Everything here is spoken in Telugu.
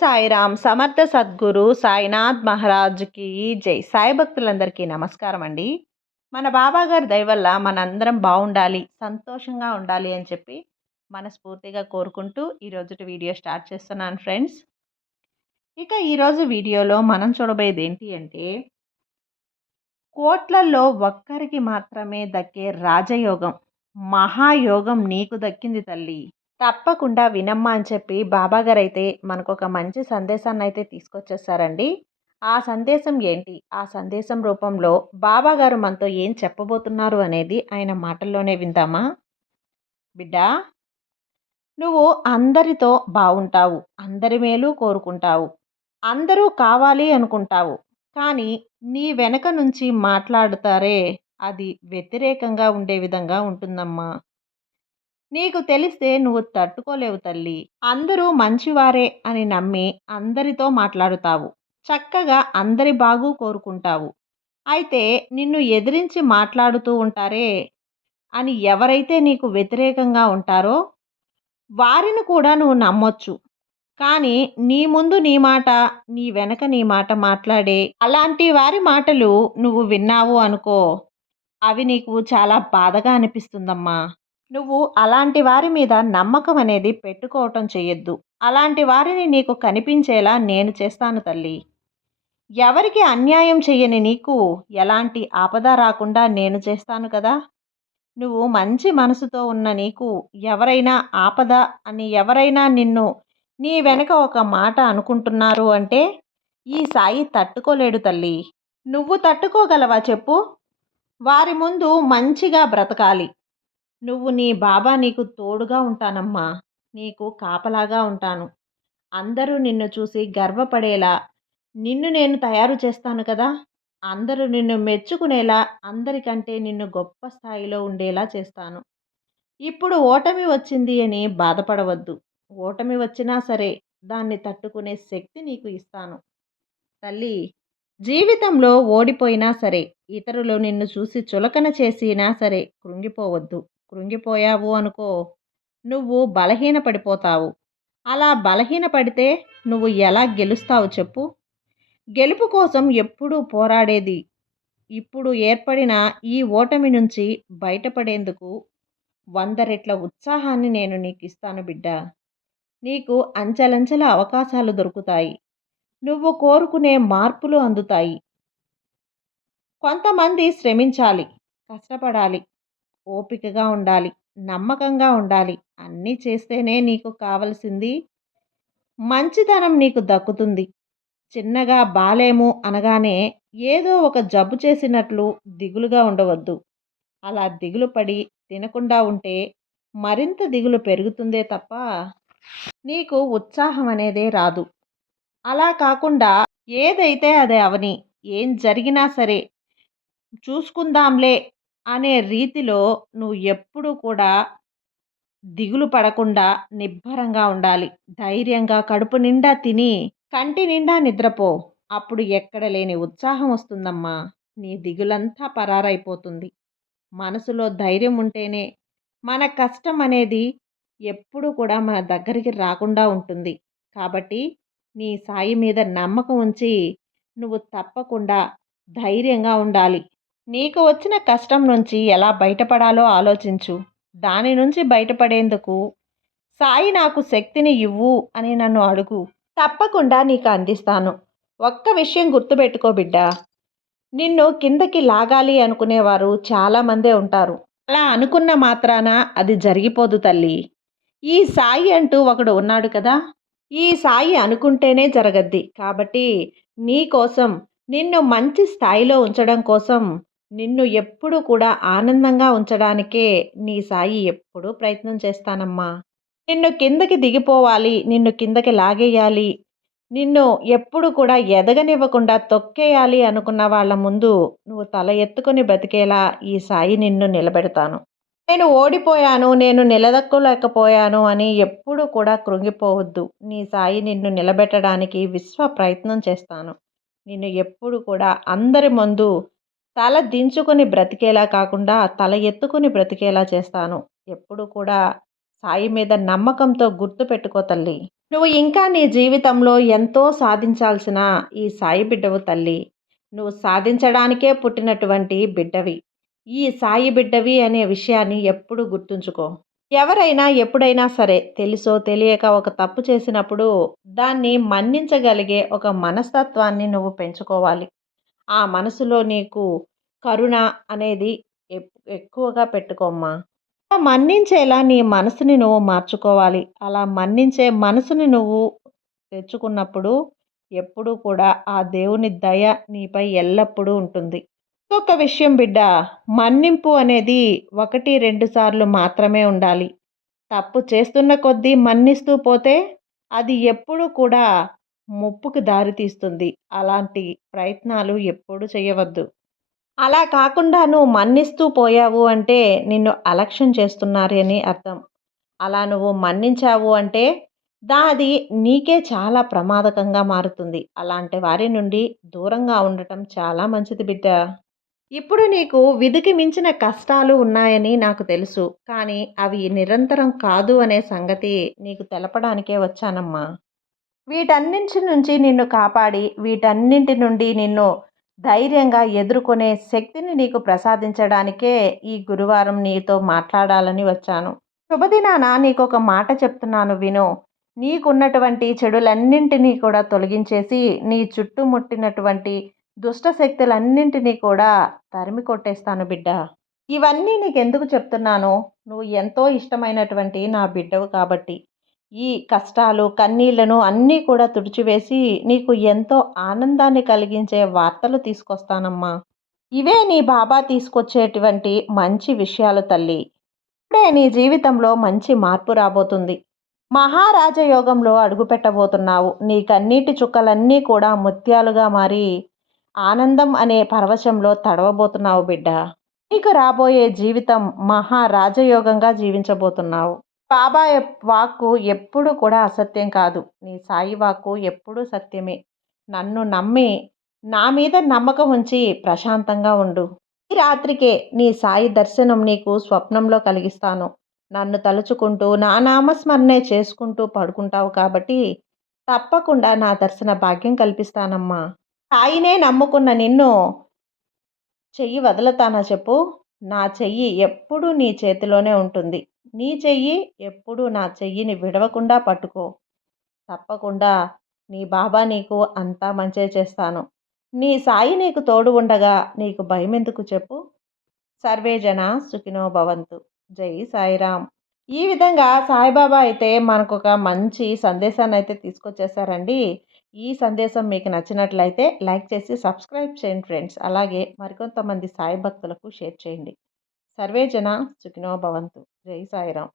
సాయిరామ్ సమర్థ సద్గురు సాయినాథ్ మహారాజ్కి జై. సాయి భక్తులందరికీ నమస్కారం అండి. మన బాబా గారి దయ వల్ల మనందరం బాగుండాలి, సంతోషంగా ఉండాలి అని చెప్పి మనస్ఫూర్తిగా కోరుకుంటూ ఈరోజు వీడియో స్టార్ట్ చేస్తున్నాను ఫ్రెండ్స్. ఇక ఈరోజు వీడియోలో మనం చూడబోయేది ఏంటి అంటే, కోట్లల్లో ఒక్కరికి మాత్రమే దక్కే రాజయోగం, మహాయోగం నీకు దక్కింది తల్లి, తప్పకుండా వినమ్మా అని చెప్పి బాబాగారు అయితే మనకు ఒక మంచి సందేశాన్ని అయితే తీసుకొచ్చేసారండి. ఆ సందేశం ఏంటి, ఆ సందేశం రూపంలో బాబాగారు మనతో ఏం చెప్పబోతున్నారు అనేది ఆయన మాటల్లోనే విందామా. బిడ్డా, నువ్వు అందరితో బాగుంటావు, అందరి మేలు కోరుకుంటావు, అందరూ కావాలి అనుకుంటావు. కానీ నీ వెనక నుంచి మాట్లాడుతారే, అది వ్యతిరేకంగా ఉండే విధంగా ఉంటుందమ్మా. నీకు తెలిస్తే నువ్వు తట్టుకోలేవు తల్లి. అందరూ మంచివారే అని నమ్మి అందరితో మాట్లాడుతావు, చక్కగా అందరి బాగు కోరుకుంటావు. అయితే నిన్ను ఎదిరించి మాట్లాడుతూ ఉంటారే అని ఎవరైతే నీకు వ్యతిరేకంగా ఉంటారో వారిని కూడా నువ్వు నమ్మొచ్చు. కానీ నీ ముందు నీ మాట, నీ వెనక నీ మాట మాట్లాడే అలాంటి వారి మాటలు నువ్వు విన్నావు అనుకో, అవి నీకు చాలా బాధగా అనిపిస్తుందమ్మా. నువ్వు అలాంటి వారి మీద నమ్మకం అనేది పెట్టుకోవటం చెయ్యొద్దు. అలాంటి వారిని నీకు కనిపించేలా నేను చేస్తాను తల్లి. ఎవరికి అన్యాయం చెయ్యని నీకు ఎలాంటి ఆపద రాకుండా నేను చేస్తాను కదా. నువ్వు మంచి మనసుతో ఉన్న నీకు ఎవరైనా ఆపద అని, ఎవరైనా నిన్ను నీ వెనక ఒక మాట అనుకుంటున్నారు అంటే ఈ సాయి తట్టుకోలేడు తల్లి. నువ్వు తట్టుకోగలవా చెప్పు. వారి ముందు మంచిగా బ్రతకాలి. నువ్వు నీ బాబా నీకు తోడుగా ఉంటానమ్మా, నీకు కాపలాగా ఉంటాను. అందరూ నిన్ను చూసి గర్వపడేలా నిన్ను నేను తయారు చేస్తాను కదా. అందరూ నిన్ను మెచ్చుకునేలా, అందరికంటే నిన్ను గొప్ప స్థాయిలో ఉండేలా చేస్తాను. ఇప్పుడు ఓటమి వచ్చింది అని బాధపడవద్దు. ఓటమి వచ్చినా సరే దాన్ని తట్టుకునే శక్తి నీకు ఇస్తాను తల్లి. జీవితంలో ఓడిపోయినా సరే, ఇతరులు నిన్ను చూసి చులకన చేసినా సరే కృంగిపోవద్దు. కృంగిపోయావు అనుకో, నువ్వు బలహీనపడిపోతావు. అలా బలహీనపడితే నువ్వు ఎలా గెలుస్తావు చెప్పు. గెలుపు కోసం ఎప్పుడూ పోరాడేది. ఇప్పుడు ఏర్పడిన ఈ ఓటమి నుంచి బయటపడేందుకు 100 రెట్ల ఉత్సాహాన్ని నేను నీకు ఇస్తాను బిడ్డ. నీకు అంచెలంచెల అవకాశాలు దొరుకుతాయి. నువ్వు కోరుకునే మార్పులు అందుతాయి. కొంతమంది శ్రమించాలి, కష్టపడాలి, ఓపికగా ఉండాలి, నమ్మకంగా ఉండాలి. అన్నీ చేస్తేనే నీకు కావలసింది మంచితనం నీకు దక్కుతుంది. చిన్నగా బాలేము అనగానే ఏదో ఒక జబ్బు చేసినట్లు దిగులుగా ఉండవద్దు. అలా దిగులు పడి తినకుండా ఉంటే మరింత దిగులు పెరుగుతుందే తప్ప నీకు ఉత్సాహం అనేదే రాదు. అలా కాకుండా ఏదైతే అదే అవని, ఏం జరిగినా సరే చూసుకుందాంలే అనే రీతిలో నువ్వు ఎప్పుడూ కూడా దిగులు పడకుండా నిబ్బరంగా ఉండాలి. ధైర్యంగా కడుపు నిండా తిని కంటి నిండా నిద్రపో. అప్పుడు ఎక్కడ లేని ఉత్సాహం వస్తుందమ్మా. నీ దిగులంతా పరారైపోతుంది. మనసులో ధైర్యం ఉంటేనే మన కష్టం అనేది ఎప్పుడు కూడా మన దగ్గరికి రాకుండా ఉంటుంది. కాబట్టి నీ సాయి మీద నమ్మకం ఉంచి నువ్వు తప్పకుండా ధైర్యంగా ఉండాలి. నీకు వచ్చిన కష్టం నుంచి ఎలా బయటపడాలో ఆలోచించు. దాని నుంచి బయటపడేందుకు సాయి నాకు శక్తిని ఇవ్వు అని నన్ను అడుగు. తప్పకుండా నీకు అందిస్తాను. ఒక్క విషయం గుర్తుపెట్టుకో బిడ్డా, నిన్ను కిందకి లాగాలి అనుకునేవారు చాలామందే ఉంటారు. అలా అనుకున్న మాత్రాన అది జరిగిపోదు తల్లి. ఈ సాయి అంటూ ఒకడు ఉన్నాడు కదా. ఈ సాయి అనుకుంటేనే జరగద్ది. కాబట్టి నీ కోసం, నిన్ను మంచి స్థాయిలో ఉంచడం కోసం, నిన్ను ఎప్పుడు కూడా ఆనందంగా ఉంచడానికే నీ సాయి ఎప్పుడూ ప్రయత్నం చేస్తానమ్మా. నిన్ను కిందకి దిగిపోవాలి, నిన్ను కిందకి లాగేయాలి, నిన్ను ఎప్పుడు కూడా ఎదగనివ్వకుండా తొక్కేయాలి అనుకున్న వాళ్ళ ముందు నువ్వు తల ఎత్తుకొని బ్రతికేలా ఈ సాయి నిన్ను నిలబెడతాను. నేను ఓడిపోయాను, నేను నిలదొక్కలేకపోయాను అని ఎప్పుడు కూడా కృంగిపోవద్దు. నీ సాయి నిన్ను నిలబెట్టడానికి విశ్వ ప్రయత్నం చేస్తాను. నిన్ను ఎప్పుడు కూడా అందరి ముందు తల దించుకొని బ్రతికేలా కాకుండా తల ఎత్తుకొని బ్రతికేలా చేస్తాను. ఎప్పుడు కూడా సాయి మీద నమ్మకంతో గుర్తుపెట్టుకో తల్లి. నువ్వు ఇంకా నీ జీవితంలో ఎంతో సాధించాల్సిన ఈ సాయి బిడ్డవు తల్లి. నువ్వు సాధించడానికే పుట్టినటువంటి బిడ్డవి. ఈ సాయి బిడ్డవి అనే విషయాన్ని ఎప్పుడూ గుర్తుంచుకో. ఎవరైనా ఎప్పుడైనా సరే తెలుసో తెలియక ఒక తప్పు చేసినప్పుడు దాన్ని మన్నించగలిగే ఒక మనస్తత్వాన్ని నువ్వు పెంచుకోవాలి. ఆ మనసులో నీకు కరుణ అనేది ఎక్కువగా పెట్టుకోమ్మా. అలా మన్నించేలా నీ మనసుని నువ్వు మార్చుకోవాలి. అలా మన్నించే మనసుని నువ్వు తెచ్చుకున్నప్పుడు ఎప్పుడూ కూడా ఆ దేవుని దయ నీపై ఎల్లప్పుడూ ఉంటుంది. ఇంకొక విషయం బిడ్డ, మన్నింపు అనేది 1, 2 సార్లు మాత్రమే ఉండాలి. తప్పు చేస్తున్న కొద్దీ మన్నిస్తూ పోతే అది ఎప్పుడూ కూడా ముప్పుకు దారితీస్తుంది. అలాంటి ప్రయత్నాలు ఎప్పుడూ చేయవద్దు. అలా కాకుండా నువ్వు మన్నిస్తూ పోయావు అంటే నిన్ను అలక్ష్యం చేస్తున్నారు అని అర్థం. అలా నువ్వు మన్నించావు అంటే అది నీకే చాలా ప్రమాదకంగా మారుతుంది. అలాంటి వారి నుండి దూరంగా ఉండటం చాలా మంచిది బిడ్డ. ఇప్పుడు నీకు విధికి మించిన కష్టాలు ఉన్నాయని నాకు తెలుసు. కానీ అవి నిరంతరం కాదు అనే సంగతి నీకు తెలపడానికే వచ్చానమ్మా. వీటన్నింటి నుంచి నిన్ను కాపాడి, వీటన్నింటి నుండి నిన్ను ధైర్యంగా ఎదుర్కొనే శక్తిని నీకు ప్రసాదించడానికే ఈ గురువారం నీతో మాట్లాడాలని వచ్చాను. శుభదినాన నీకొక మాట చెప్తున్నాను విను. నీకున్నటువంటి చెడులన్నింటినీ కూడా తొలగించేసి, నీ చుట్టుముట్టినటువంటి దుష్ట శక్తులన్నింటినీ కూడా తరిమి కొట్టేస్తాను బిడ్డ. ఇవన్నీ నీకెందుకు చెప్తున్నాను? నువ్వు ఎంతో ఇష్టమైనటువంటి నా బిడ్డవు కాబట్టి. ఈ కష్టాలు, కన్నీళ్లను అన్నీ కూడా తుడిచివేసి నీకు ఎంతో ఆనందాన్ని కలిగించే వార్తలు తీసుకొస్తానమ్మా. ఇవే నీ బాబా తీసుకొచ్చేటువంటి మంచి విషయాలు తల్లి. ఇప్పుడే నీ జీవితంలో మంచి మార్పు రాబోతుంది. మహారాజయోగంలో అడుగుపెట్టబోతున్నావు. నీ కన్నీటి చుక్కలన్నీ కూడా ముత్యాలుగా మారి ఆనందం అనే పరవశంలో తడవబోతున్నావు బిడ్డ. నీకు రాబోయే జీవితం మహారాజయోగంగా జీవించబోతున్నావు. బాబా వాక్కు ఎప్పుడు కూడా అసత్యం కాదు. నీ సాయి వాక్కు ఎప్పుడూ సత్యమే. నన్ను నమ్మి నా మీద నమ్మకం ఉంచి ప్రశాంతంగా ఉండు. ఈ రాత్రికే నీ సాయి దర్శనం నీకు స్వప్నంలో కలిగిస్తాను. నన్ను తలుచుకుంటూ నా నామస్మరణే చేసుకుంటూ పడుకుంటావు కాబట్టి తప్పకుండా నా దర్శన భాగ్యం కల్పిస్తానమ్మా. సాయినే నమ్ముకున్న నిన్ను చెయ్యి వదులుతానా చెప్పు? నా చెయ్యి ఎప్పుడూ నీ చేతిలోనే ఉంటుంది. నీ చెయ్యి ఎప్పుడూ నా చెయ్యిని విడవకుండా పట్టుకో. తప్పకుండా నీ బాబా నీకు అంతా మంచే చేస్తాను. నీ సాయి నీకు తోడు ఉండగా నీకు భయమెందుకు చెప్పు? సర్వే జన సుఖినో భవంతు. జై సాయిరామ్. ఈ విధంగా సాయిబాబా అయితే మనకొక మంచి సందేశాన్ని అయితే తీసుకొచ్చేసారండి. ఈ సందేశం మీకు నచ్చినట్లయితే లైక్ చేసి సబ్స్క్రైబ్ చేయండి ఫ్రెండ్స్. అలాగే మరికొంతమంది సాయి భక్తులకు షేర్ చేయండి. సర్వే జన సుఖినో భవంతు. జై సాయిరామ్.